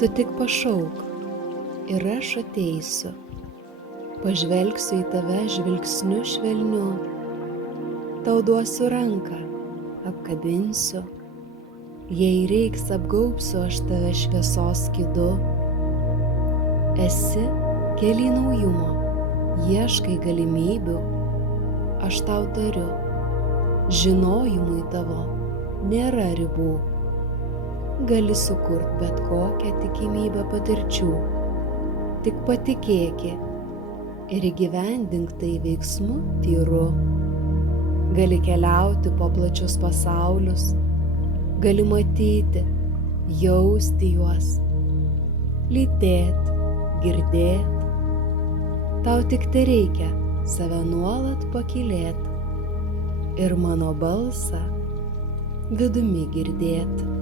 Tu tik pašauk ir aš ateisiu, pažvelgsiu į tave žvilgsniu švelniu, tau duosiu ranką, apkabinsiu, jei reiks apgaubsiu aš tave šviesos skydu. Esi kely naujumo, ieškai galimybių, aš tau tariu, žinojimui tavo nėra ribų. Gali sukurt bet kokią tikimybę patirčių, tik patikėki ir įgyvendink tai veiksmu tyru. Gali keliauti po plačius pasaulius, gali matyti, jausti juos, lytėt, girdėt. Tau tik tereikia save nuolat pakylėt ir mano balsą vidumi girdėt.